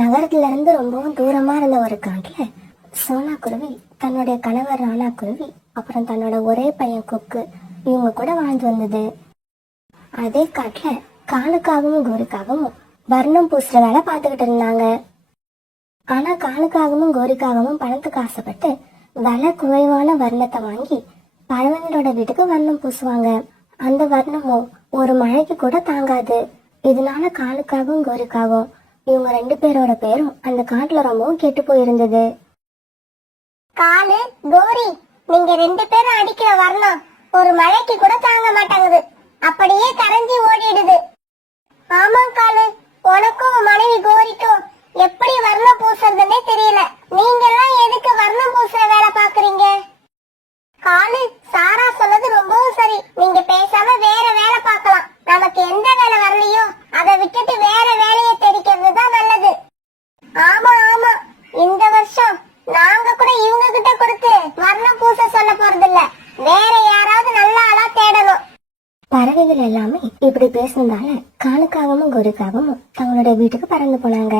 நகரத்துல இருந்து ரொம்பவும் தூரமா இருந்த ஒரு காட்டுல சோனா குருவி தன்னுடைய கணவர் ராணா குருவி அப்புறம் தன்னோட ஒரே பையன் கொக்கு இவங்க கூட வாழ்ந்து வந்தது. அதே காட்டுல காலுக்காகவும் கோரிக்காகவும் வர்ணம் பூசுற வேலை பார்த்துக்கிட்டு இருந்தாங்க. ஆனா காலுக்காகவும் கோரிக்காகவும் பணத்துக்கு ஆசைப்பட்டு விலை குறைவான வர்ணத்தை வாங்கி பறவைங்களோட வீட்டுக்கு வர்ணம் பூசுவாங்க. அந்த வர்ணமோ ஒரு மழைக்கு கூட தாங்காது. இதனால காலுக்காகவும் கோரிக்காகவும் இவங்க 2 பேரோட பேரும் அந்த காட்டுல ரொம்பவும் கெட்டு போயிருந்தது. காலு கோரி, நீங்க 2 பேரும் அடிக்கிற வர்ணம் ஒரு மழைக்கு கூட தாங்க மாட்டாங்குது, அப்படியே கரைஞ்சி ஓடிடுது. ஆமா காலு, உனக்கும் மனைவி கோரிக்கும் எப்படி வர்ணம் பூசுறதுன்னே தெரியல. நீங்க எல்லாம் எதுக்கு வர்ணம் பூசுற வேலை பாக்குறீங்க? காலு, சாரா சொன்னது ரொம்பவும் சரி. நீங்க பேசாம வேற வேலை பார்க்கலாம். நமக்கு எந்த வேலை வரலையோ அதை விட்டுட்டு வேற வேலையை தேடிக்கிறது தான் நல்லது. ஆமா ஆமா, இந்த வருஷம் நாங்க கூட இவங்க கிட்ட கொடுத்து வர்ணம் பூச சொல்ல போறது இல்ல, வேற யாராவது நல்ல ஆளா தேடணும். பறவைகள் எல்லாமே இப்படி பேசுனதால காலுக்காகவும் கோரிக்காகவும் தங்களுடைய வீட்டுக்கு பறந்து போனாங்க.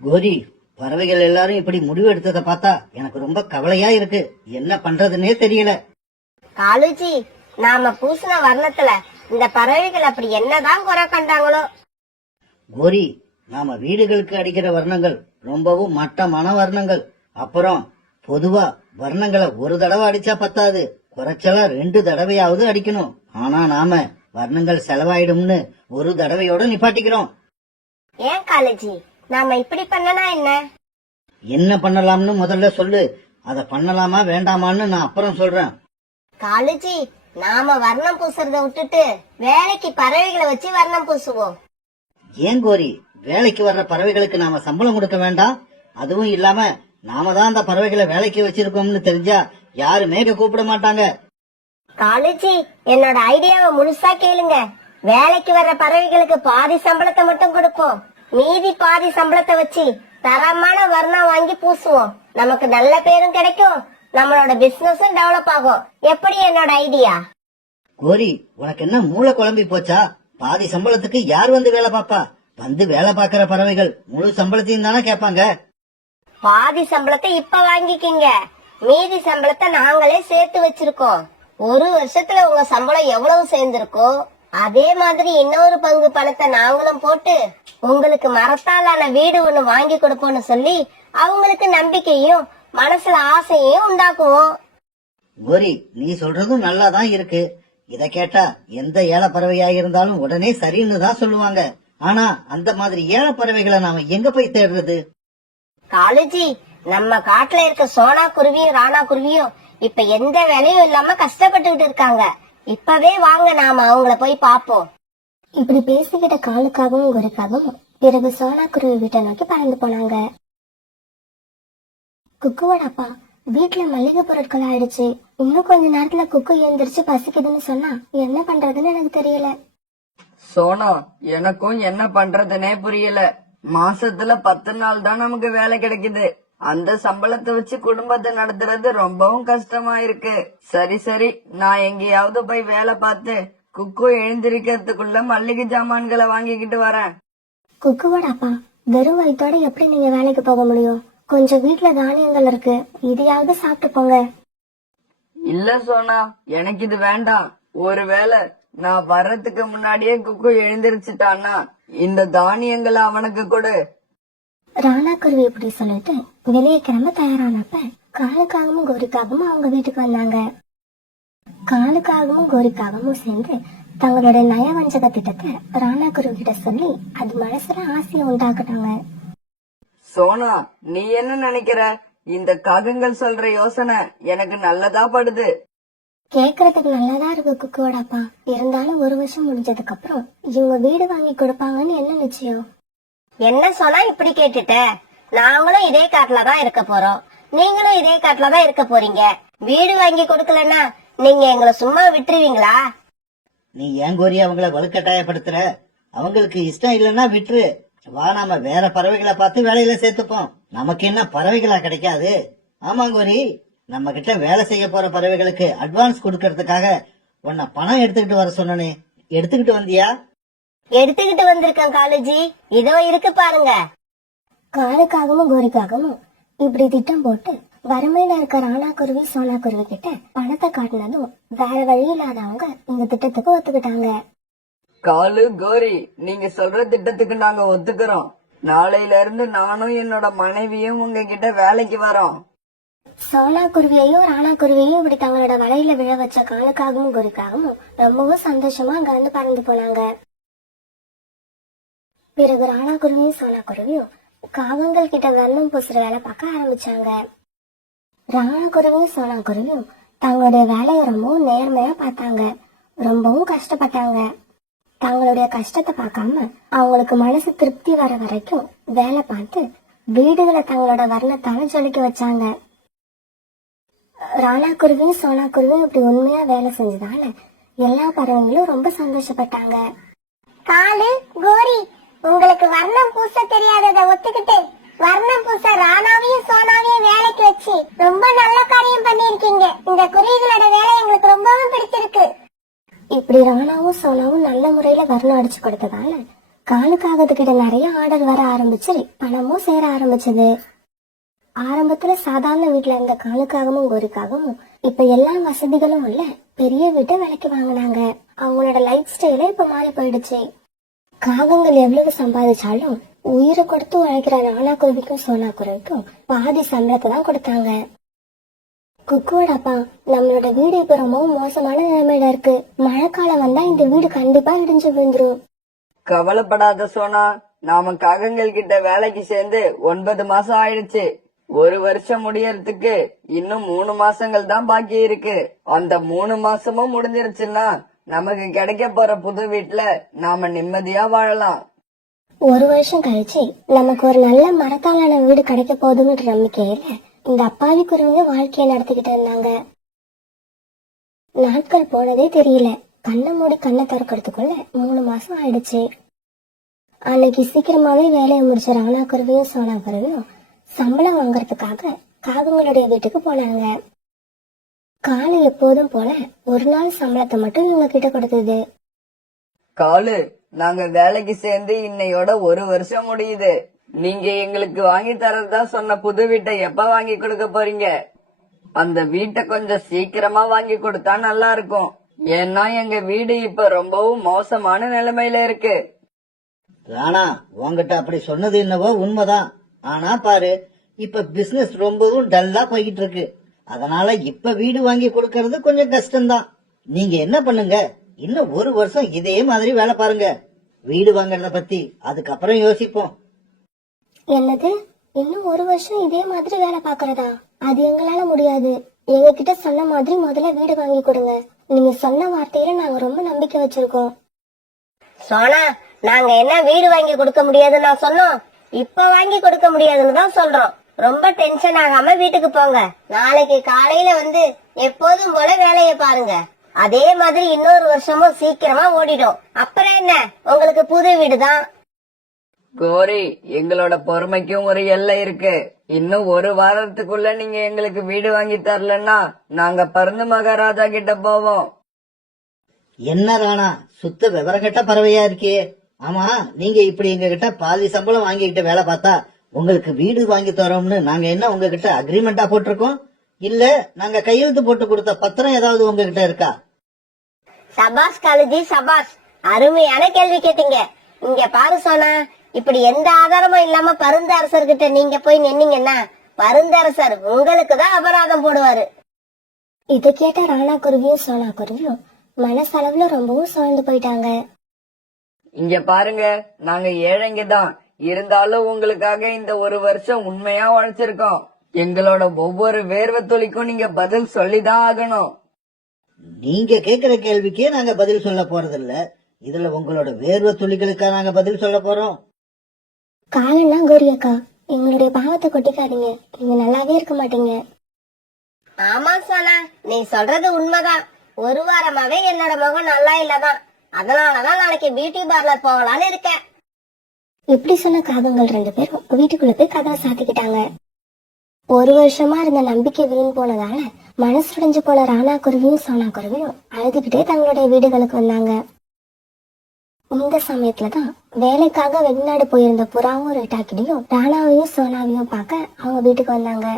கோரி, பறவைகள் எல்லாரும் இப்படி முடிவு எடுத்ததை பார்த்தா எனக்கு ரொம்ப கவலையா இருக்கு. என்ன பண்றதுன்னே தெரியல. காலுஜி, நாம பூசின வர்ணத்துல இந்த பறவைகள் அப்படி என்னதான் குறை கண்டாங்களோ? கோரி, நாம வீடுகளுக்கு அடிக்கிற வர்ணங்கள் ரொம்பவும் மட்டமான வர்ணங்கள். அப்புறம் பொதுவா வர்ணங்களை ஒரு தடவை அடிச்சா பத்தாது, குறைச்சலா 2 தடவையாவது அடிக்கணும். ஆனா நாம வர்ணங்கள் செலவாயிடும்னு ஒரு தடவையோட நிப்பாட்டிக்கிறோம். ஏன் காலுஜி, நாம இப்படி பண்ணனா என்ன பண்ணலாம்னு முதல்ல சொல்லு. அத பண்ணலாமா வேண்டாமான்னு நான் அப்புறம் சொல்றேன். காலுஜி, நாம வர்ணம் பூசுறத விட்டுட்டு வேலைக்கு பறவைகளை வச்சு வர்ணம் பூசுவோம். ஏன் கோரி, வேலைக்கு வர்ற பறவைகளுக்கு நாம சம்பளம் கொடுக்க வேண்டாம்? அதுவும் இல்லாம நாம தான் அந்த பறவைகளை வேலைக்கு வச்சிருக்கோம்னு தெரிஞ்சா யாருமே கூப்பிட மாட்டாங்க. காலுஜி, என்னோட ஐடியாவை முழுசா கேளுங்க. வேலைக்கு வர்ற பறவைகளுக்கு பாதி சம்பளத்தை மட்டும் கொடுப்போம், மீதி பாதி சம்பளத்தை வச்சு தரமான வர்ணம் வாங்கி பூசுவோம். நமக்கு நல்ல பேரும் கிடைக்கும், நம்மளோட பிசினஸும் டெவலப் ஆகும். எப்படி என்னோட ஐடியா? கோரி, உனக்கு என்ன மூளை குழம்பி போச்சா? பாதி சம்பளத்துக்கு யார் வந்து வேலை பாப்பா? வந்து வேலை பாக்குற பறவைகள் முழு சம்பளத்தையும் தானே கேட்பாங்க. பாதி சம்பளத்தை இப்ப வாங்கிக்கிங்க, மீதி சம்பளத்தை நாங்களே சேர்த்து வச்சிருக்கோம். ஒரு வருஷத்துல உங்க சம்பளம் எவ்வளவு சேர்ந்திருக்கோ அதே மாதிரி இன்னொரு பங்கு பணத்தை நாங்களும் போட்டு உங்களுக்கு மரத்தாலான வீடு ஒண்ணு வாங்கி கொடுப்போம்னு சொல்லி அவங்களுக்கு நம்பிக்கையும் மனசுல ஆசையையும் உண்டாக்குவோம். கோரி, நீ சொல்றதும் நல்லாதான் இருக்கு. இத கேட்டா எந்த ஏழை பறவையா இருந்தாலும் உடனே சரின்னு தான் சொல்லுவாங்க. ஆனா அந்த மாதிரி ஏழை பறவைகளை நாம எங்க போய் தேடுறது? காலுஜி, நம்ம காட்டுல இருக்க சோனா குருவியும் ராணா குருவியும் இப்ப எந்த வேலையும் இல்லாம கஷ்டப்பட்டுக்கிட்டு இருக்காங்க. இப்பவே வாங்க நாம அவங்கள போய் பாப்போம். இப்படி பேசிக்கிட்ட காலுக்காகவும் கோரிக்காகவும் பிறகு சோனா குருவி வீட்டை நோக்கி பறந்து போனாங்க. குக்குவோட அப்பா, வீட்டுல மளிகை பொருட்கள் ஆயிடுச்சு, இன்னும் கொஞ்ச நேரத்துல குக்கு எழுந்திரிச்சு பசிக்குதுன்னு சொன்னா என்ன பண்றதுன்னு எனக்கு தெரியல. சோனா, எனக்கும் என்ன பண்றதுனே புரியல. மாசத்துல 10 நாள் தான் நமக்கு வேலை கிடைக்குது. அந்த சம்பளத்தை வச்சு குடும்பத்தை நடத்துறது ரொம்பவும் கஷ்டமா இருக்கு. சரி சரி, நான் எங்கேயாவது போய் வேலை பார்த்து குக்கு எழுந்திருக்கிறதுக்குள்ள மல்லிகை ஜாமான்களை வாங்கிக்கிட்டு வரேன். குக்குவோட அப்பா, வெறும் வயிற்றோட எப்படி நீங்க வேலைக்கு போக முடியும்? கொஞ்சம் வீட்டுல தானியங்கள் இருக்கு, இதையாவது சாப்பிட்டு போங்க. இல்ல சோனா, எனக்கு இது வேண்டாம். ஒருவேளை நான் வர்றதுக்கு முன்னாடியே குக்கு எழுந்திருச்சுட்டான்னா இந்த தானியங்களை அவனுக்கு கொடு. ராணா குருவி இப்படி சொல்லிட்டு வெளியே கிளம்ப தயாரானப்ப காலுக்காகவும் கோரிக்காகவும் அவங்க வீட்டுக்கு வந்தாங்க. காலுக்காகவும் கோரிக்காகவும் சேர்ந்து தங்களோட நயவஞ்சக திட்டத்தை ராணா குருவி கிட்ட சொல்லி அது மனசுல ஆசையை உண்டாக்குனாங்க. சோனா, நீ என்ன நினைக்கிற? இந்த காகங்கள் சொல்ற யோசனை எனக்கு நல்லதா படுது. கேக்குறதுக்கு நல்லதா இருக்கு குக்குவோட அப்பா, இருந்தாலும் 1 வருஷம் முடிஞ்சதுக்கு அப்புறம் இவங்க வீடு வாங்கி கொடுப்பாங்கன்னு என்ன நிச்சயம்? என்ன சொன்னா இப்படி கேட்டுட்ட? நாங்களும் இதே காட்டுல தான் இருக்க போறோம், நீங்களும் இதே காட்டுல தான் இருக்க போறீங்க. வீடு வாங்கி கொடுக்கலன்னா நீங்க எங்களை சும்மா விட்டுருவீங்களா? நீ ஏன் கோரி அவங்கள வலுக்கட்டாயப்படுத்துற? அவங்களுக்கு இஷ்டம் இல்லைன்னா விட்டுரு. வா, நாம வேற பறவைகளை பார்த்து வேலையில சேர்த்துப்போம். நமக்கு என்ன பறவைகளா கிடைக்காது? ஆமா கோரி, நம்ம கிட்ட வேலை செய்ய போற பறவைகளுக்கு அட்வான்ஸ் கொடுக்கறதுக்காக உன்னை பணம் எடுத்துக்கிட்டு வர சொன்னனே, எடுத்துக்கிட்டு வந்தியா? எடுத்துக்கிட்டு வந்திருக்கேன் காலேஜி, இதோ இருக்கு பாருங்க. காலுக்காகவும் கோரிக்காகவும் இப்படி திட்டம் போட்டு வறுமையில இருக்க ராணா குருவி சோனா குருவி கிட்ட பணத்தை காட்டினதும் வேற வழி இல்லாதவங்க இந்த திட்டத்துக்கு ஒத்துக்கிட்டாங்க. காலு கோரி, நீங்க சொல்ற திட்டத்துக்கு நாங்க ஒத்துக்கிறோம். நாளையில இருந்து நானும் என்னோட மனைவியும் உங்ககிட்ட வேலைக்கு வரோம். சோனா குருவியையும் ராணா குருவியையும் இப்படி தங்களோட வலையில விழ வச்ச காலுக்காகவும் கோரிக்காகவும் ரொம்பவும் சந்தோஷமா அங்க இருந்து பறந்து போனாங்க. பிறகு ராணா குருவியும் சோனா குருவியும் காகங்கள் கிட்ட வர்ணம் பூசுற வேலை பார்க்க ஆரம்பிச்சாங்க. ராணா குருவியும் சோனா குருவியும் தங்களுடைய வேலையை ரொம்பவும் நேர்மையா பார்த்தாங்க. ரொம்பவும் கஷ்டப்பட்டாங்க. தங்களுடைய கஷ்டத்தை பார்க்காம அவங்களுக்கு மனசு திருப்தி வர வரைக்கும் வேலை பார்த்து வீடுகளை தங்களோட வர்ணத்தால ஜொலிக்க வச்சாங்க. ராணா குருவியும் சோனா குருவியும் இப்படி உண்மையா வேலை செஞ்சதால எல்லா பறவைங்களும் ரொம்ப சந்தோஷப்பட்டாங்க. காலு கோரி, உங்களுக்கு வர்ணம் பூச தெரியாததை ஒத்துக்கிட்டு வர்ணம் பூச ராணாவையும் சோனாவையும் வேலைக்கு வச்சு ரொம்ப நல்ல காரியம் பண்ணிருக்கீங்க. இந்த குருவிகளோட வேலை எங்களுக்கு ரொம்பவும் பிடிச்சிருக்கு. இப்படி ராணாவும் சோனாவும் நல்ல முறையில வர்ணம் அடிச்சு கொடுத்ததால காலுக்காகத்துக்கிட்ட நிறைய ஆர்டர் வர ஆரம்பிச்சு பணமும் சேர ஆரம்பிச்சது. ஆரம்பத்துல சாதாரண வீட்டுல இருந்த காலுக்காகவும் கோரிக்காகவும் இப்ப எல்லா வசதிகளும் உள்ள பெரிய வீட்டை விலைக்கு வாங்கினாங்க. அவங்களோட லைஃப் ஸ்டைல இப்ப மாறி போயிடுச்சு. காகங்கள் எவ்வளவு சம்பாதிச்சாலும் உயிரை கொடுத்து உழைக்கிற ராணா குருவிக்கும் சோனா குருவிக்கும் பாதி சம்பளத்தை தான் கொடுத்தாங்க. குக்குவோட அப்பா, நம்மளோட வீடு இப்ப ரொம்பவும் மோசமான நிலைமையில இருக்கு. மழைக்காலம் வந்தா இந்த வீடு கண்டிப்பா இடிஞ்சு விழுந்துரும். கவலைப்படாத சோனா, நாம காகங்கள் கிட்ட வேலைக்கு சேர்ந்து 9 மாசம் ஆயிடுச்சு. 1 வருஷம் முடியறதுக்கு இன்னும் 3 மாசங்கள் தான் பாக்கி இருக்கு. அந்த 3 மாசமும் முடிஞ்சிருச்சுன்னா நமக்கு கிடைக்க போற புது வீட்டுல நாம நிம்மதியா வாழலாம். 1 வருஷம் கழிச்சு நமக்கு ஒரு நல்ல மரத்தாலான வீடு கிடைக்க போகுதுன்ற நம்பிக்கையில இந்த அப்பாவி குருவிங்க வாழ்க்கையை நடத்திக்கிட்டு இருந்தாங்க. நாட்கள் போனதே தெரியல. கண்ணை மூடி கண்ணை திறக்கிறதுக்குள்ள 3 மாசம் ஆயிடுச்சு. அன்னைக்கு சீக்கிரமாவே வேலையை முடிச்ச ராணா குருவியும் சோனா குருவியும் சம்பளம் வாங்கறதுக்காக காகங்களுடைய வீட்டுக்கு போனாங்க. காலு எப்போதும் போல ஒரு நாள் சம்பளத்தை மட்டும் இவங்க கிட்ட கொடுத்தது. காலு, நாங்க வேலைக்கு சேர்ந்து இன்னையோட 1 வருஷம் முடியுது. நீங்க எங்களுக்கு வாங்கி தரதா சொன்ன புது வீட்டை எப்ப வாங்கி கொடுக்க போறீங்க? அந்த வீட்டை கொஞ்சம் சீக்கிரமா வாங்கி கொடுத்தா நல்லா இருக்கும். ஏன்னா எங்க வீடு இப்ப ரொம்பவும் மோசமான நிலைமையில இருக்கு. ராணா, உன்கிட்ட அப்படி சொன்னது என்னவோ உண்மைதான். ஆனா பாரு, இப்ப பிசினஸ் ரொம்பவும் டல்லா போய்கிட்டு இருக்கு. அதனால இப்ப வீடு வாங்கி கொடுக்கறது கொஞ்சம் கஷ்டம்தான். நீங்க என்ன பண்ணுங்க, இன்னும் 1 வருஷம் இதே மாதிரி வேலை பாருங்க. வீடு வாங்கறத பத்தி அதுக்கப்புறம் யோசிப்போம். என்னது, இன்னும் 1 வருஷம் இதே மாதிரி வேலை பாக்குறதா? அது எங்களால முடியாது. எங்க கிட்ட சொன்ன மாதிரி முதல்ல வீடு வாங்கி கொடுங்க. நீங்க சொன்ன வார்த்தையில நாங்க ரொம்ப நம்பிக்கை வச்சிருக்கோம். சோனா, நாங்க என்ன வீடு வாங்கி கொடுக்க முடியாதுன்னு நான் சொன்னோம்? இப்ப வாங்கி கொடுக்க முடியாதுன்னு தான் சொல்றோம். ரொம்ப டென்ஷன் ஆகாம வீட்டுக்கு போங்க. நாளைக்கு காலையில வந்து எப்போதும் போல வேலையை பாருங்க. அதே மாதிரி இன்னொரு வருஷமும் சீக்கிரமா ஓடிடும். அப்புறம் என்ன, உங்களுக்கு புது வீடு தான். கோரி, எங்களோட பொறுமைக்கும் ஒரு எல்லை இருக்கு. இன்னும் 1 வாரத்துக்குள்ள நீங்க எங்களுக்கு வீடு வாங்கி தரலன்னா நாங்க பருந்து மகாராஜா கிட்ட போவோம். என்ன ராணா, சுத்த விவரங்கட்ட பறவையா இருக்கே. ஆமா, நீங்க இப்படி எங்க கிட்ட பாதி சம்பளம் வாங்கிக்கிட்டு வேலை பார்த்தா உங்களுக்கு வீடு வாங்கி தரோம்னு நாங்க என்ன உங்ககிட்ட அக்ரிமெண்டா போட்டிருக்கோம்? இல்ல நாங்க கையெழுத்து போட்டு கொடுத்த பத்திரம் ஏதாவது உங்ககிட்ட இருக்கா? சபாஸ் காலுஜி, சபாஸ். அருமையான கேள்வி கேட்டீங்க. இங்க பாரு சோனா, இப்படி எந்த ஆதாரமும் இல்லாம பருந்து அரசர்கிட்ட நீங்க போய் நின்னீங்கன்னா பருந்தரசர் உங்களுக்கு தான் அபராதம் போடுவாரு. இதை கேட்ட ராணா குருவியும் சோனா குருவியும் மனசளவுல ரொம்பவும் சோர்ந்து போயிட்டாங்க. இங்க பாருங்க, நாங்க ஏழைங்க தான். இருந்தாலும் உங்களுக்காக இந்த 1 வருஷம் உண்மையா உழைச்சிருக்கோம். எங்களோட ஒவ்வொரு வேர்வை துளிக்கும் நீங்க பதில் சொல்லிதான் ஆகணும். நீங்க கேக்குற கேள்விக்கே நாங்க பதில் சொல்ல போறதில்ல. இதுல உங்களோட வேர்வை துளிகளுக்கா நாங்க பதில் சொல்ல போறோம்? காலன்னா கோரி அக்கா, எங்களுடைய பாவத்தை கொட்டிக்காதீங்க. நீங்க நல்லாவே இருக்க மாட்டீங்க. ஆமா சோனா, நீ சொல்றது உண்மைதான். 1 வாரமாவே என்னோட முகம் நல்லா இல்லதான். அதனாலதான் நாளைக்கு பியூட்டி பார்லர் போகலான்னு இருக்கேன். இப்படி சொன்ன காகங்கள் 2 பேரும் வீட்டுக்குள்ள போய் கதவை சாத்திக்கிட்டாங்க. 1 வருஷமா இருந்த நம்பிக்கை வீண் போனதால மனசுடைஞ்சு போன ராணா குருவியும் சோனா குருவியும் அழுதுகிட்டே தங்களுடைய வீடுகளுக்கு வந்தாங்க. இந்த சமயத்துலதான் வேலைக்காக வெளிநாடு போயிருந்த புறாவும் ரிட்டாக்கிலையும் ராணாவையும் சோனாவையும் பார்க்க அவங்க வீட்டுக்கு வந்தாங்க.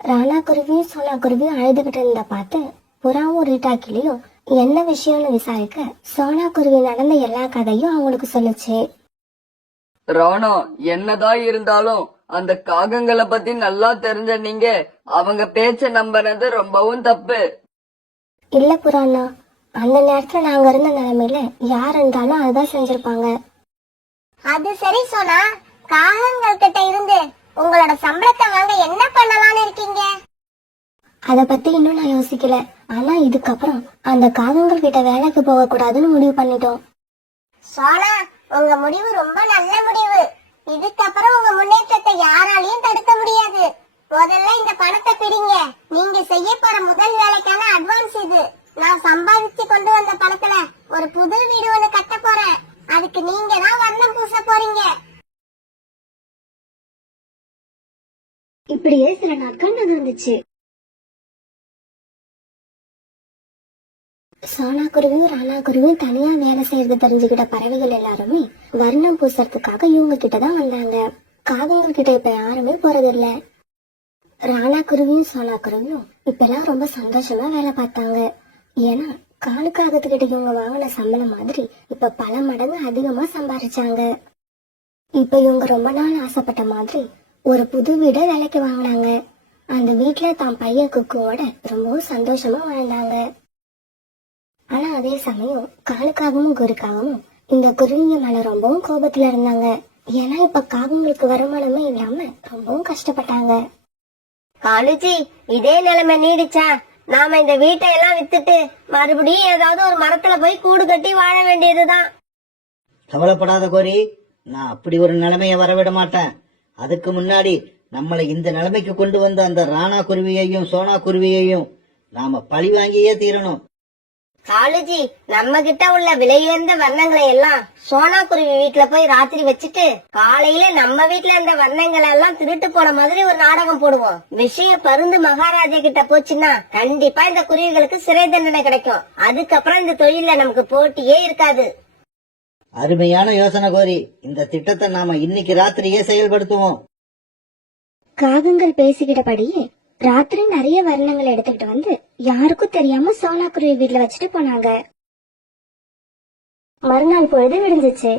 ராணா குருவியும் சோனா குருவியும் அழுதுகிட்டு இருந்த பார்த்து புறாவும் ரிட்டாக்கிலையும் என்ன விஷயம்னு விசாரிக்க சோனா குருவி நடந்த எல்லா கதையும் அவங்களுக்கு சொல்லுச்சு. ராணா, என்னதான் இருந்தாலும் அந்த காகங்களை பத்தி நல்லா தெரிஞ்ச நீங்க அவங்க பேச்ச நம்புறது ரொம்பவும் தப்பு. இல்ல புறாண்ணா, அந்த நேரத்துல நாங்க இருந்த நிலைமையில யார் இருந்தாலும் அதுதான் செஞ்சிருப்பாங்க. அது சரி சோனா, காகங்கள் கிட்ட இருந்து உங்களோட சம்பளத்தை வாங்க என்ன பண்ணலாம்னு இருக்கீங்க? அத பத்தி இன்னும் நான் யோசிக்கல. ஆனா இதுக்கப்புறம் அந்த காகங்கள் கிட்ட வேலைக்கு போக கூடாதுன்னு முடிவு பண்ணிட்டோம். சோனா, உங்க முடிவு ரொம்ப நல்ல முடிவு. இதுக்கப்புறம் உங்க முன்னேற்றத்தை யாராலையும் தடுக்க முடியாது. முதல்ல இந்த பணத்தை பிடிங்க. நீங்க செய்ய போற முதல் வேலைக்கான அட்வான்ஸ் இது. நான் சம்பாதிச்சு கொண்டு வந்த பணத்துல ஒரு புது வீடு ஒண்ணு கட்ட போறேன். அதுக்கு நீங்க தான் வர்ணம் பூச போறீங்க. இப்படியே சில நாட்கள் நகர்ந்துச்சு. சோனா குருவியும் ராணா குருவியும் தனியா வேலை செய்யறது தெரிஞ்சுக்கிட்ட பறவைகள் எல்லாருமே வர்ணம் பூசறதுக்காக இவங்க கிட்டதான் வந்தாங்க. காகங்கள் கிட்ட இப்ப யாருமே போறதில்ல. ராணா குருவியும் சோனா குருவியும் இப்ப எல்லாம் ரொம்ப சந்தோஷமா வேலை பார்த்தாங்க. ஏன்னா காலுக்காகத்துக்கிட்ட இவங்க வாங்கின சம்பளம் மாதிரி இப்ப பல மடங்கு அதிகமா சம்பாதிச்சாங்க. இப்ப இவங்க ரொம்ப நாள் ஆசைப்பட்ட மாதிரி ஒரு புது வீட விலைக்கு வாங்கினாங்க. அந்த வீட்டுல தான் பையன் குக்குவோட ரொம்பவும் சந்தோஷமா வாழ்ந்தாங்க. ஆனா அதே சமயம் காலுக்காகவும் குருக்காகவும் இந்த குருவிங்க மேல ரொம்பவும் கோபத்துல இருந்தாங்க. ஏன்னா இப்ப காகங்களுக்கு வருமானமே இல்லாம ரொம்பவும் கஷ்டப்பட்டாங்க. காலுஜி, இதே நிலைமை நீடிச்சா நாம இந்த வீட்டை எல்லாம் வித்துட்டு மறுபடியும் ஏதாவது ஒரு மரத்துல போய் கூடு கட்டி வாழ வேண்டியதுதான். கவலைப்படாத கோரி, நான் அப்படி ஒரு நிலைமைய வரவிட மாட்டேன். அதுக்கு முன்னாடி நம்மளை இந்த நிலைமைக்கு கொண்டு வந்த அந்த ராணா குருவியையும் சோனா குருவியையும் நாம பழி வாங்கியே தீரணும். காலுஜி, நம்ம கிட்ட உள்ள விலையுயர்ந்த வர்ணங்களை எல்லாம் சோனா குருவி வீட்டுல போய் ராத்திரி வச்சுட்டு காலையில நம்ம வீட்டுல இருந்த வர்ணங்களை எல்லாம் திருட்டு போன மாதிரி ஒரு நாடகம் போடுவோம். விஷயம் பருந்து மகாராஜா கிட்ட போச்சுன்னா கண்டிப்பா இந்த குருவிகளுக்கு சிறை தண்டனை கிடைக்கும். அதுக்கப்புறம் இந்த தொழில நமக்கு போட்டியே இருக்காது. அருமையான யோசனை கோரி, இந்த திட்டத்தை நாம இன்னைக்கு ராத்திரியே செயல்படுத்துவோம். காகங்கள் பேசிக்கிட்டபடியே ராத்திரி நிறைய வர்ணங்களை எடுத்துக்கிட்டு வந்து யாருக்கும் தெரியாம சோனா குருவி வீட்டுல வச்சுட்டு போனாங்க. மறுநாள் பொழுது விடிஞ்சிச்சு.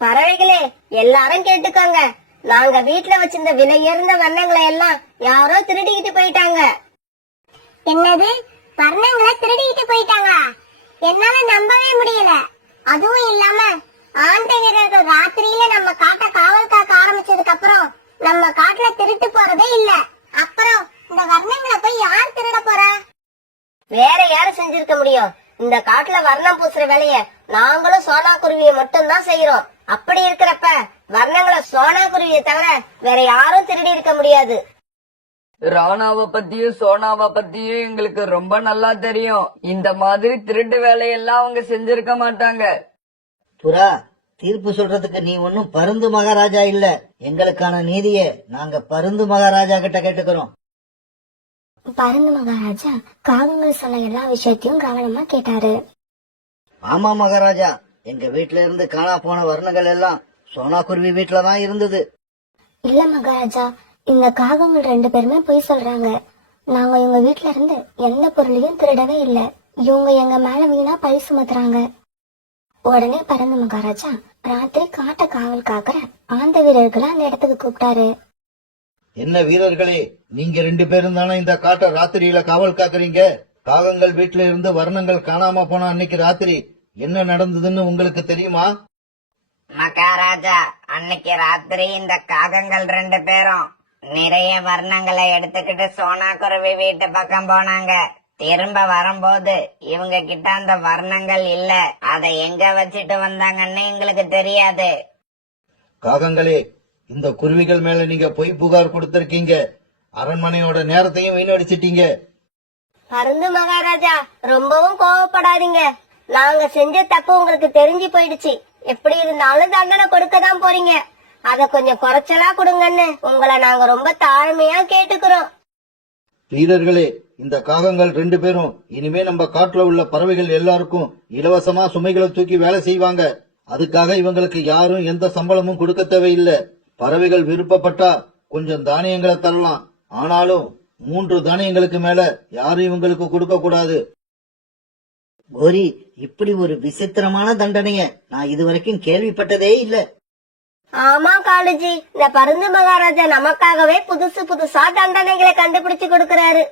பறவைகளே, எல்லாரும் கேட்டுக்கோங்க. நாங்க வீட்டுல வச்சிருந்த விலையுயர்ந்த வர்ணங்களை எல்லாம் யாரோ திருடிக்கிட்டு போயிட்டாங்க. என்னது, வர்ணங்களை திருடிக்கிட்டு போயிட்டாங்களா? என்னால நம்பவே முடியல. அதுவும் இல்லாம ஆண்ட வீரர்கள் ராத்திரியில நம்ம காட்ட காவல் காக்க ஆரம்பிச்சதுக்கு அப்புறம் நம்ம காட்டுல திருட்டு போறதே இல்ல. அப்புறம் இந்த வர்ணங்களை போய் யார் திருட போறா? வேற யாரு செஞ்சிருக்க முடியும்? இந்த காட்டுல வர்ணம் பூசுற வேலைய நாங்களும் சோனா குருவியை மட்டும் தான் செய்யறோம். அப்படி இருக்கிறப்ப வர்ணங்களை சோனா குருவியை தவிர வேற யாரும் திருடி இருக்க முடியாது. ராணாவை பத்தியும் சோனாவை பத்தியும் எங்களுக்கு ரொம்ப நல்லா தெரியும். இந்த மாதிரி திருட்டு வேலையெல்லாம் அவங்க செஞ்சிருக்க மாட்டாங்க. புறா, தீர்ப்பு சொல்றதுக்கு நீ ஒன்னும் பருந்து மகாராஜா இல்ல. எங்களுக்கான நீதியை நாங்க பருந்து மகாராஜா கிட்ட கேட்டுக்கிறோம். பருந்து மகாராஜா காகங்கள் சொன்ன எல்லா விஷயத்தையும் கவனமா கேட்டாரு. ஆமா மகாராஜா, எங்க வீட்டுல இருந்து காணா போன வர்ணங்கள் எல்லாம் சோனா குருவி வீட்டுலதான் இருந்தது. இல்ல மகாராஜா, இந்த காகங்கள் 2 பேருமே பொய் சொல்றாங்க. நாங்க இவங்க வீட்டுல இருந்து எந்த பொருளையும் திருடவே இல்ல. இவங்க எங்க மேல வீணா பழி சுமத்துறாங்க. உடனே பறந்து மகாராஜா ராத்திரி காட்ட காவல் காக்குற ஆந்த வீரர்களை அந்த இடத்துக்கு கூப்பிட்டாரு. என்ன வீரர்களே, நீங்க 2 பேரும் தானே இந்த காட்டை ராத்திரியில காவல் காக்குறீங்க? காகங்கள் வீட்டுல இருந்து வர்ணங்கள் காணாம போன அன்னைக்கு ராத்திரி என்ன நடந்ததுன்னு உங்களுக்கு தெரியுமா? மகாராஜா, அன்னைக்கு ராத்திரி இந்த காகங்கள் 2 பேரும் நிறைய வர்ணங்களை எடுத்துக்கிட்டு சோனா குருவி வீட்டு பக்கம் போனாங்க. திரும்ப வரும்போது இவங்க கிட்ட அந்த வர்ணங்கள் இல்ல. அதை எங்க வச்சிட்டு வந்தாங்கன்னு எங்களுக்கு தெரியாது. காகங்களே, இந்த குருவிகள் மேல நீங்க பொய் புகார் கொடுத்திருக்கீங்க. அரண்மனையோட நேரத்தையும் வீணடிச்சிட்டீங்க. பருந்து மகாராஜா, ரொம்பவும் கோவப்படாதீங்க. நாங்க செஞ்ச தப்பு உங்களுக்கு தெரிஞ்சு போயிடுச்சு. எப்படி இருந்தாலும் தண்டனை கொடுக்கதான் போறீங்க. அத கொஞ்சம் குறைச்சலா கொடுங்கன்னு உங்களை நாங்க ரொம்ப தாழ்மையா கேட்டுக்கிறோம். வீரர்களே, இந்த காகங்கள் 2 பேரும் இனிமே நம்ம காட்டுல உள்ள பறவைகள் எல்லாருக்கும் இலவசமா சுமைகளை தூக்கி வேலை செய்வாங்க. அதுக்காக இவங்களுக்கு யாரும் எந்த சம்பளமும் கொடுக்க தேவையில்லை. பறவைகள் விருப்பப்பட்டா கொஞ்சம் தானியங்களை தரலாம். ஆனாலும் 3 தானியங்களுக்கு மேல யாரும் இவங்களுக்கு கொடுக்க கூடாது. கோரி, இப்படி ஒரு விசித்திரமான தண்டனைய நான் இதுவரைக்கும் கேள்விப்பட்டதே இல்ல. ஆமா காலுஜி, இந்த பருந்து மகாராஜா நமக்காகவே புதுசு புதுசா தண்டனைகளை கண்டுபிடிச்சு கொடுக்கறாரு.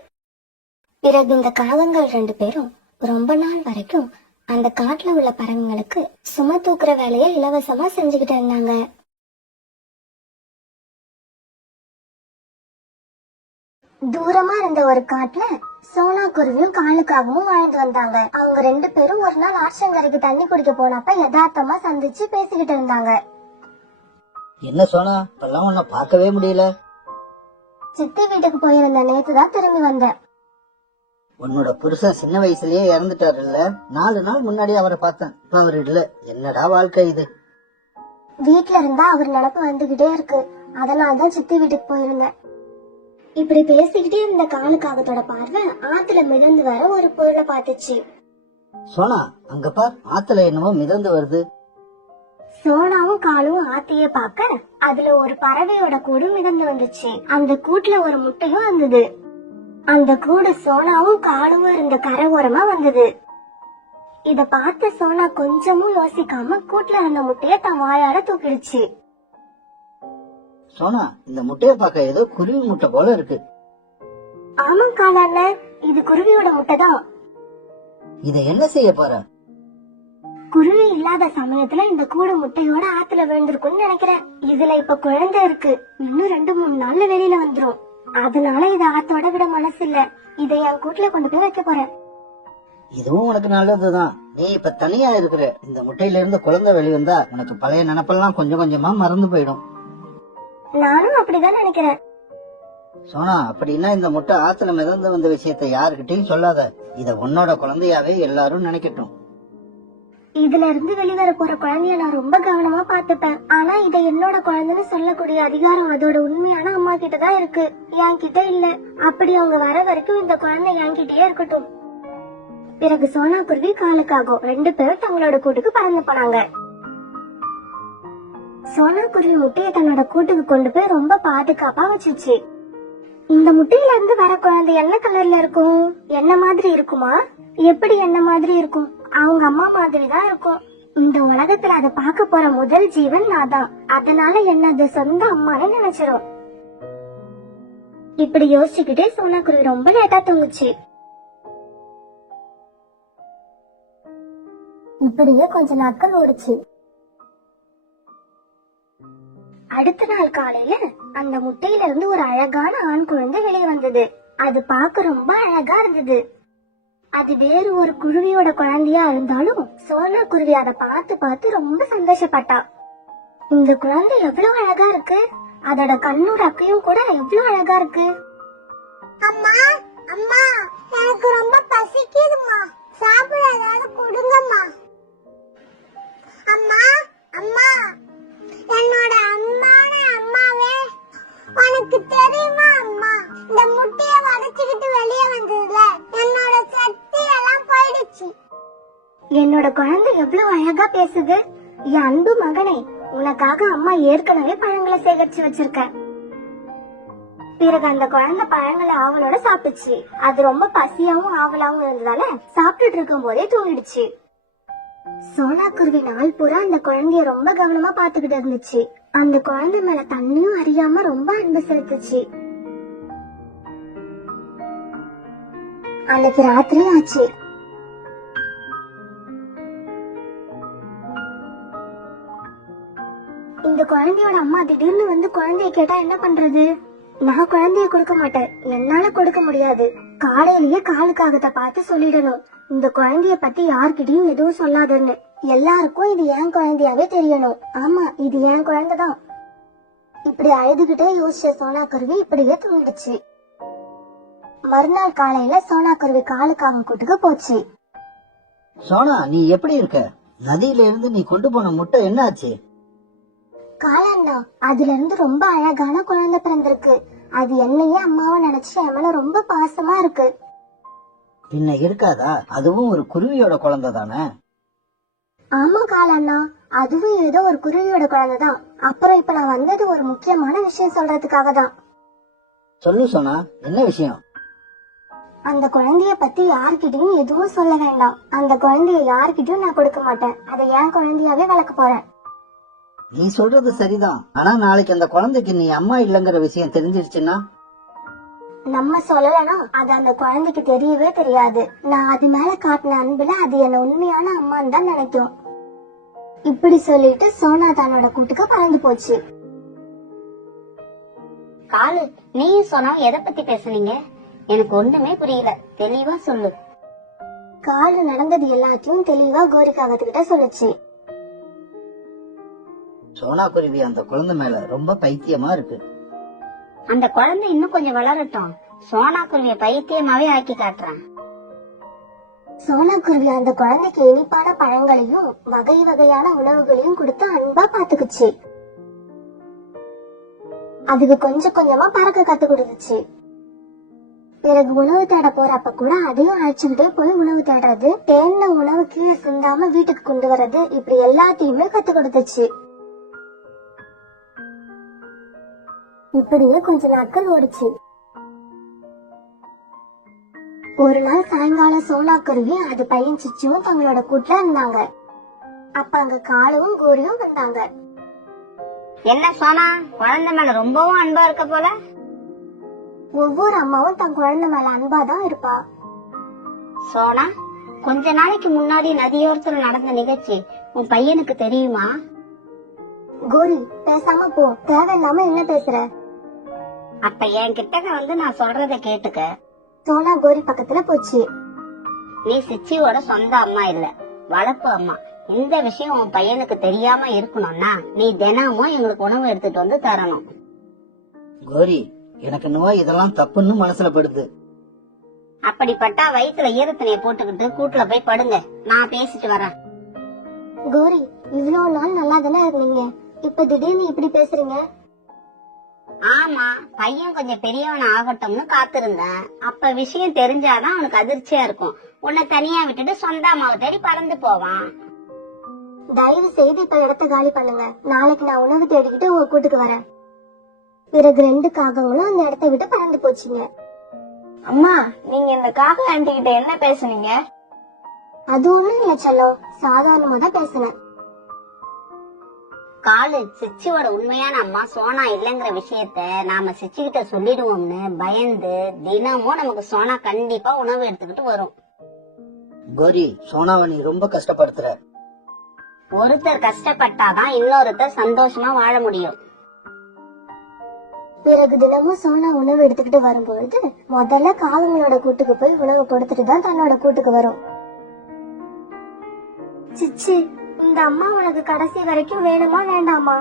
பிறகு இந்த காகங்கள் 2 பேரும் ரொம்ப நாள் வரைக்கும் அந்த காட்டுல உள்ள பறவைங்களுக்கு சும தூக்குற வேலையை இலவசமா செஞ்சுக்கிட்டு இருந்தாங்க. தூரமா இருந்த ஒரு காட்டுல சோனா குருவியும் காலுக்காகவும் வாழ்ந்து வந்தாங்க. அவங்க 2 பேரும் ஒரு நாள் ஆற்றங்கரைக்கு தண்ணி குடிக்க போனப்ப யதார்த்தமா சந்திச்சு பேசிக்கிட்டு இருந்தாங்க. என்ன சோனா, இப்பெல்லாம் உன்னை பார்க்கவே முடியல. சித்தி வீட்டுக்கு போயிருந்த நேத்துதான் திரும்பி வந்தேன். உன்னோட புருஷன் சின்ன வயசுலயே இறந்துட்டாரு இல்ல? 4 நாள் முன்னாடி அவரை பார்த்தேன், இப்ப அவர் இல்ல. என்னடா வாழ்க்கை இது. வீட்டுல இருந்தா அவர் நினப்பு வந்துகிட்டே இருக்கு, அதனாலதான் சித்தி வீட்டுக்கு போயிருந்தேன். இப்படி பேசிக்கிட்டே இருந்த காலுக்காகத்தோட பார்வை ஆத்துல மிதந்து வர ஒரு பொருளை பார்த்துச்சு. சோனா, அங்க பார், ஆத்துல என்னமோ மிதந்து வருது. சோனாவும் காலும் ஆத்தைய பார்க்க அதுல ஒரு பறவையோட கூடு மிதந்து வந்துச்சு. அந்த கூட்டுல ஒரு முட்டையும் இருந்தது. அந்த கூடு சோனாவும் காலும் இருந்த கரை ஓரமா வந்தது. இத பார்த்த சோனா கொஞ்சமும் யோசிக்காம கூட்டுல இருந்த முட்டைய தன் வாயால தூக்கிடுச்சு. சோனா, இந்த முட்டைய பார்க்க ஏதோ குருவி முட்டை போல இருக்கு. ஆமாம் காலாண்ண, இது குருவியோட முட்டைதான். இத என்ன செய்ய போற? குருவி இல்லாத சமயத்துல இந்த கூடு முட்டையோட ஆத்துல விழுந்திருக்கும்னு நினைக்கிறேன். இதுல இப்ப குழந்தை இருக்கு, இன்னும் 2-3 நாள்ல வெளியில வந்துரும். அதனால இத ஆத்தோட விட மனசு இல்ல. இதை என் கூட்டுல கொண்டு போய் வைக்க போறேன். இதுவும் உனக்கு நல்லதுதான். நீ இப்ப தனியா இருக்கிற. இந்த முட்டையில இருந்து குழந்தை வெளிவந்தா உனக்கு பழைய நினப்பெல்லாம் கொஞ்சம் கொஞ்சமா மறந்து போயிடும். நானும் அப்படிதான் நினைக்கிறேன். சோனா, அப்படின்னா இந்த முட்டை ஆத்துல மிதந்து வந்த விஷயத்த யாருக்கிட்டையும் சொல்லாத. இத உன்னோட குழந்தையாவே எல்லாரும் நினைக்கட்டும். இதுல இருந்து வெளிவர போற குழந்தைய நான் ரொம்ப கவனமா பாத்துப்பேன். ஆனா இதை என்னோட குழந்தைன்னு சொல்லக்கூடிய அதிகாரம் அதோட உண்மையான அம்மா கிட்டதான் இருக்கு, என் கிட்ட இல்ல. அப்படி அவங்க வர வரைக்கும் இந்த குழந்தை என்கிட்டயே இருக்கட்டும். பிறகு சோனா குருவி காலுக்காகும் 2 பேரும் தங்களோட கூட்டுக்கு பறந்து போனாங்க. சோனா குருவி முட்டையை தன்னோட கூட்டுக்கு கொண்டு போய் ரொம்ப பாதுகாப்பா வச்சுச்சு. இந்த முட்டையில இருந்து வர குழந்தை என்ன கலர்ல இருக்கும்? என்ன மாதிரி இருக்குமா? எப்படி என்ன மாதிரி இருக்கும்? அவங்க அம்மா மாதிரி தான் இருக்கும். இந்த உலகத்துல அதை பார்க்க போற முதல் ஜீவன் நான் தான். அதனால என்னது சொந்த அம்மான்னு நினைச்சிரும். இப்படி யோசிச்சுக்கிட்டே சோனா குருவி ரொம்ப லேட்டா தூங்குச்சு. இப்படியே கொஞ்ச நாட்கள் ஓடுச்சு. அடுத்த நாள் காலையில அந்த முட்டையில இருந்து ஒரு அழகான ஆண் குழந்தை வெளியே வந்தது. அது பார்க்க ரொம்ப அழகா இருந்தது. அது வேறு ஒரு குருவியோட குழந்தையா இருந்தாலும் சோனா குருவி அதை பார்த்து பார்த்து ரொம்ப சந்தோஷப்பட்டா. இந்த குழந்தை எவ்வளவு அழகா இருக்கு, அதோட கண்ணோட அக்கையும் கூட எவ்வளவு அழகா இருக்கு. அம்மா அம்மா, எனக்கு ரொம்ப பசிக்குதுமா, சாப்பிட ஏதாவது கொடுங்கம்மா. அம்மா அம்மா, என்னோட அம்மான அம்மாவே, உனக்கு தெரியுமா அம்மா, இந்த முட்டைய வதச்சிக்கிட்டு வெளியே வந்ததுல என்னோட சக்தி எல்லாம் போயிடுச்சு. என்னோட குழந்தை எவ்வளவு அழகா பேசுது. என் அன்பு மகனே, உனக்காக அம்மா ஏற்கனவே பழங்களை சேகரிச்சு வச்சிருக்க. பிறகு அந்த குழந்தை பழங்களை ஆவலோட சாப்பிட்டுச்சு. அது ரொம்ப பசியாவும் ஆவலாவும் இருந்ததால சாப்பிட்டுட்டு இருக்கும் போதே தூங்கிடுச்சு. சோனா குருவி நாள் பூரா அந்த குழந்தைய ரொம்ப கவனமா பாத்துக்கிட்டு இருந்துச்சு. அந்த குழந்தை மேல தண்ணியும் அறியாம ரொம்ப அன்பு செலுத்துச்சு. அன்னைக்கு ராத்திரி ஆச்சு. இந்த குழந்தையோட அம்மா திடீர்னு வந்து குழந்தைய கேட்டா என்ன பண்றது? நான் குழந்தைய கொடுக்க மாட்டேன், என்னால கொடுக்க முடியாது. காலையிலேயே காலுக்காகத்தை பார்த்து சொல்லிடணும், இந்த குழந்தைய பத்தி யார்கிட்டயும் எதுவும் சொல்லாதுன்னு. எல்லாருக்கும் இது என் குழந்தையாவே தெரியணும். ஆமா, இது என் குழந்தைதான். இப்படி அழுதுகிட்டே யோசிச்ச சோனா குருவி இப்படியே தூங்கிடுச்சு. மறுநாள் காலையில சோனா குருவி காலுக்காக கூட்டுக்கு போச்சு. சோனா, நீ எப்படி இருக்க? நதியில இருந்து நீ கொண்டு போன முட்டை என்ன ஆச்சு? காலண்ணா, அதுல இருந்து ரொம்ப அழகான குழந்தை பிறந்திருக்கு. அது என்னையே அம்மாவை நினைச்சு என் மேல ரொம்ப பாசமா இருக்கு. பின்ன இருக்காதா? அதுவும் ஒரு குருவியோட குழந்தை தானே. ஆமா காலண்ணா, அதுவும் ஏதோ ஒரு குருவியோட குழந்தைதான். அப்புறம் இப்ப நான் வந்தது ஒரு முக்கியமான விஷயம் சொல்றதுக்காக தான். சொல்லு சோனா, என்ன விஷயம்? அந்த குழந்தைய பத்தி யார்கிட்டயும் எதுவும் சொல்ல வேண்டாம். அந்த குழந்தைய யார்கிட்டயும் நான் கொடுக்க மாட்டேன். அதை என் குழந்தையாவே வளர்க்க போறேன். நீ சொல்றது சரிதான். ஆனா நாளைக்கு அந்த குழந்தைக்கு நீ அம்மா இல்லங்கிற விஷயம் தெரிஞ்சிருச்சுன்னா? நம்ம சொல்லலனா அது அந்த குழந்தைக்கு தெரியவே தெரியாது. நான் அது மேல காட்டின அன்புல அது என்ன உண்மையான அம்மான்னு தான் நினைக்கும். இப்படி சொல்லிட்டு சோனா தன்னோட கூட்டுக்கு பறந்து போச்சு. காலு, நீயும் சொன்னா எதை பத்தி பேசுனீங்க? எனக்கு ஒண்ணுமே புரியல, தெளிவா சொல்லு. காலு நடந்தது எல்லாத்தையும் தெளிவா கோரிக்காகத்துக்கிட்ட சொல்லுச்சு. சோனா குருவி அந்த குழந்தை மேல ரொம்ப பைத்தியமா இருக்கு. அந்த குழந்தை இன்னும் கொஞ்சம் வளரட்டும், சோனா குருவிய பைத்தியமாவே ஆக்கி காட்டுறேன். சோனா குருவி அந்த குழந்தைக்கு இனிப்பான பழங்களையும் வகை வகையான உணவுகளையும் கொடுத்து அன்பா பாத்துக்குச்சு. அதுக்கு கொஞ்சம் கொஞ்சமா பறக்க கத்து கொடுத்துச்சு. பிறகு உணவு தேட போறப்ப கூட அதையும் அழைச்சுக்கிட்டே போய் உணவு தேடுறது, தேடின உணவு கீழே சிந்தாம வீட்டுக்கு கொண்டு வர்றது, இப்படி எல்லாத்தையுமே கத்து கொடுத்துச்சு. இப்படியே கொஞ்ச நாட்கள் ஓடிச்சு. ஒரு நாள் சாயங்காலம் சோனா குருவி அது பையன் சிச்சுவும் தங்களோட கூட்டுல இருந்தாங்க. அப்ப அங்க காலுவும் கோரியும் வந்தாங்க. என்ன சோனா, குழந்தை மேல ரொம்பவும் அன்பா இருக்க போல. ஒவ்வொரு அம்மாவும் தன் குழந்தை மேல அன்பாதான் இருப்பா. சோனா, கொஞ்ச நாளைக்கு முன்னாடி நதியோரத்துல நடந்த நிகழ்ச்சி உன் பையனுக்கு தெரியுமா? கோரி, பேசாம போ. தேவையில்லாம என்ன பேசுற? அப்ப என் கிட்டக்க வந்து நான் சொல்றத கேட்டுக்க. சோனா கோரி பக்கத்துல போச்சு. நீ சிச்சியோட சொந்த அம்மா இல்ல, வளர்ப்பு அம்மா. இந்த விஷயம் உன் பையனுக்கு தெரியாம இருக்கணும்னா நீ தினமும் எங்களுக்கு உணவு எடுத்துட்டு வந்து தரணும். கோரி, எனக்கு என்னவோ இதெல்லாம் தப்புன்னு மனசுல படுது. அப்படிப்பட்டா வயிற்றுல ஈரத்தனைய போட்டுக்கிட்டு கூட்டுல போய் படுங்க, நான் பேசிட்டு வரேன். கோரி, இவ்வளவு நாள் நல்லா தானே இருந்தீங்க, இப்ப திடீர்னு இப்படி பேசுறீங்க? ஆமா, பையன் கொஞ்சம் பெரியவன் ஆகட்டும்னு காத்திருந்தேன். அப்ப விஷயம் தெரிஞ்சாதான் அவனுக்கு அதிர்ச்சியா இருக்கும். உன்னை தனியா விட்டுட்டு சொந்த அம்மாவை தேடி பறந்து போவான். தயவு செய்து இப்ப இடத்த காலி பண்ணுங்க. நாளைக்கு நான் உணவு தேடிக்கிட்டு உங்க கூட்டுக்கு வரேன். பிறகு 2 காகங்களும் அந்த இடத்த விட்டு பறந்து போச்சுங்க. அம்மா, நீங்க இந்த காக ஆண்டி கிட்ட என்ன பேசுனீங்க? அது ஒண்ணும் இல்ல செல்லம், சாதாரணமா தான் பேசினேன். காலு, சிச்சியோட உண்மையான அம்மா சோனா இல்லங்கிற விஷயத்த நாம சிச்சி கிட்ட சொல்லிடுவோம்னு பயந்து தினமும் நமக்கு சோனா கண்டிப்பா உணவு எடுத்துக்கிட்டு வரும். கோரி, சோனாவை நீ ரொம்ப கஷ்டப்படுத்துற. ஒருத்தர் கஷ்டப்பட்டாதான் இன்னொருத்தர் சந்தோஷமா வாழ முடியும். பிறகு தினமும் சோனா உணவு எடுத்துக்கிட்டு வரும்பொழுது முதல்ல காகங்களோட கூட்டுக்கு போய் உணவு கொடுத்துட்டு தான் தன்னோட கூட்டுக்கு வரும். சிச்சி, இந்த அம்மா உனக்கு கடைசி வரைக்கும் வேணுமா வேண்டாமா?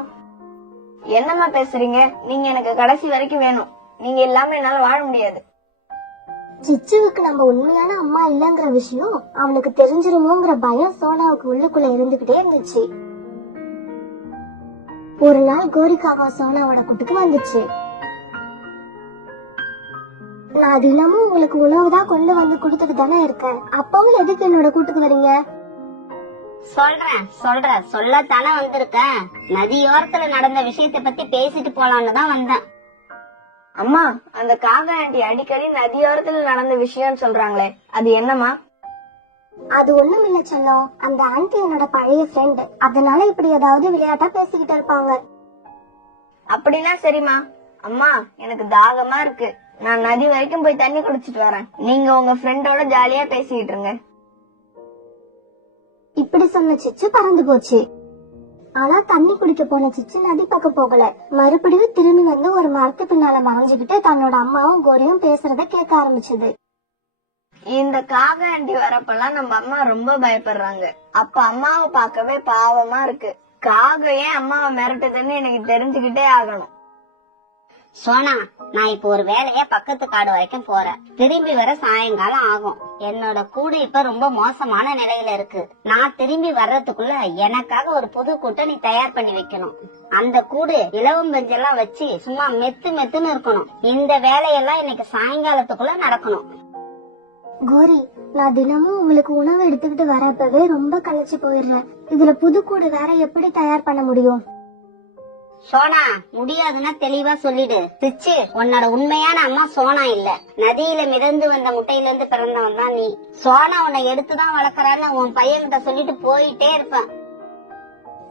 என்னம்மா பேசுறீங்க? நீங்க எனக்கு கடைசி வரைக்கும் வேணும். நீங்க இல்லாம என்னால வாழ முடியாது. சிச்சுவுக்கு நம்ம உண்மையான அம்மா இல்லங்கிற விஷயம் அவனுக்கு தெரிஞ்சிருமோங்கிற பயம் சோனாவுக்கு உள்ளுக்குள்ள இருந்துகிட்டே இருந்துச்சு. ஒரு நாள் கோரிக்காக சோனாவோட கூட்டுக்கு வந்துச்சு. நான் தினமும் உங்களுக்கு உணவு தான் கொண்டு வந்து கொடுத்துட்டு தானே இருக்கேன், அப்பவும் எதுக்கு என்னோட கூட்டுக்கு வரீங்க? சொல்றேன் சொல்லத்தானே வந்திருக்கேன். நதியோரத்துல நடந்த விஷயத்தை பத்தி பேசிட்டு போலான்னு தான் வந்தேன். அம்மா, அந்த காக ஆண்டி அடிக்கடி நதியோரத்துல நடந்த விஷயம் சொல்றாங்களே, அது என்னம்மா? அது ஒண்ணும் இல்ல செல்லம், அந்த ஆண்டி என்னோட பழைய ஃப்ரெண்ட். அதனால இப்படி ஏதாவது விளையாட்டா பேசிக்கிட்டு இருப்பாங்க. அப்படின்னா சரிம்மா. அம்மா, எனக்கு தாகமா இருக்கு. நான் நதி வரைக்கும் போய் தண்ணி குடிச்சிட்டு வரேன். நீங்க உங்க ஃப்ரெண்டோட ஜாலியா பேசிக்கிட்டு இருங்க. இப்படி சொன்ன சிச்சு பறந்து போச்சு. ஆனா தண்ணி குடிக்க போன சிச்சு நதி பக்கம் போகல. மறுபடியும் திரும்பி வந்து ஒரு மரத்து பின்னால மறைஞ்சுகிட்டு தன்னோட அம்மாவும் கோரியும் பேசுறத கேட்க ஆரம்பிச்சது. இந்த காக ஆண்டி வரப்பெல்லாம் நம்ம அம்மா ரொம்ப பயப்படுறாங்க. அப்ப அம்மாவை பார்க்கவே பாவமா இருக்கு. காக ஏன் அம்மாவை மிரட்டுதுன்னு எனக்கு தெரிஞ்சுக்கிட்டே ஆகணும். சோனா, நான் இப்ப ஒரு வேலையா பக்கத்து காடு வரைக்கும் போறேன். திரும்பி வர சாயங்காலம் ஆகும். என்னோட கூடு இப்ப ரொம்ப மோசமான நிலையில இருக்கு. நான் திரும்பி வர்றதுக்குள்ள எனக்காக ஒரு புது கூட்டை நீ தயார் பண்ணி வைக்கணும். அந்த கூடு இலவம் பெஞ்செல்லாம் வச்சு சும்மா மெத்துன்னு இருக்கணும். இந்த வேலையெல்லாம் இன்னைக்கு சாயங்காலத்துக்குள்ள நடக்கணும். கோரி, நான் தினமும் உங்களுக்கு உணவு எடுத்துக்கிட்டு வரப்பவே ரொம்ப களைச்சு போயிடுறேன். இதுல புது கூடு வேற எப்படி தயார் பண்ண முடியும்? சோனா, முடியாதுன்னா தெளிவா சொல்லிடு. பிச்சு, உன்னோட உண்மையான அம்மா சோனா இல்ல. நதியில மிதந்து வந்த முட்டையில இருந்து பிறந்தவன் தான் நீ. சோனா உன்னை எடுத்துதான் வளர்க்கறான்னு உன் பையன்கிட்ட சொல்லிட்டு போயிட்டே இருப்பேன்.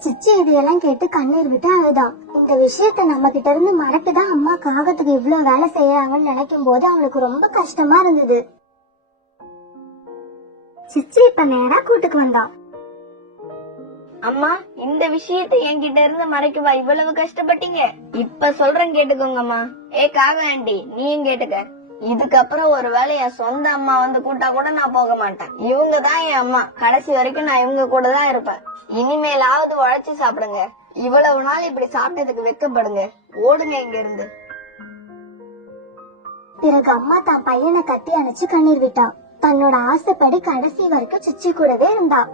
சிச்சி இதையெல்லாம் கேட்டு கண்ணீர் விட்டு அழுதான். இந்த விஷயத்த நம்ம கிட்ட இருந்து மறைக்கதான் அம்மா காகத்துக்கு இவ்வளவு வேலை செய்யறாங்கன்னு நினைக்கும் போது அவனுக்கு ரொம்ப கஷ்டமா இருந்தது. சிச்சி இப்ப நேரா கூட்டுக்கு வந்தான். அம்மா, இந்த விஷயத்தை என்கிட்ட இருந்து மறைக்கவா இவ்வளவு கஷ்டப்பட்டீங்க? இப்ப சொல்றேன் கேட்டுக்கோங்கம்மா. காக ஆண்டி, நீயும் கேட்டுக்க. இதுக்கப்புறம் ஒருவேளை என் சொந்த அம்மா வந்து கூட்டா கூட நான் போக மாட்டேன். இவங்க தான் என் அம்மா. கடைசி வரைக்கும் நான் இவங்க கூட தான் இருப்பேன். இனிமேலாவது உழைச்சு சாப்பிடுங்க. இவ்வளவு நாள் இப்படி சாப்பிட்டதுக்கு வெக்கப்படுங்க. ஓடுங்க இங்க இருந்து. பிறகு அம்மா தான் பையனை கட்டி அணைச்சு கண்ணீர் விட்டான். தன்னோட ஆசைப்படி கடைசி வரைக்கும் சிச்சி கூடவே இருந்தா.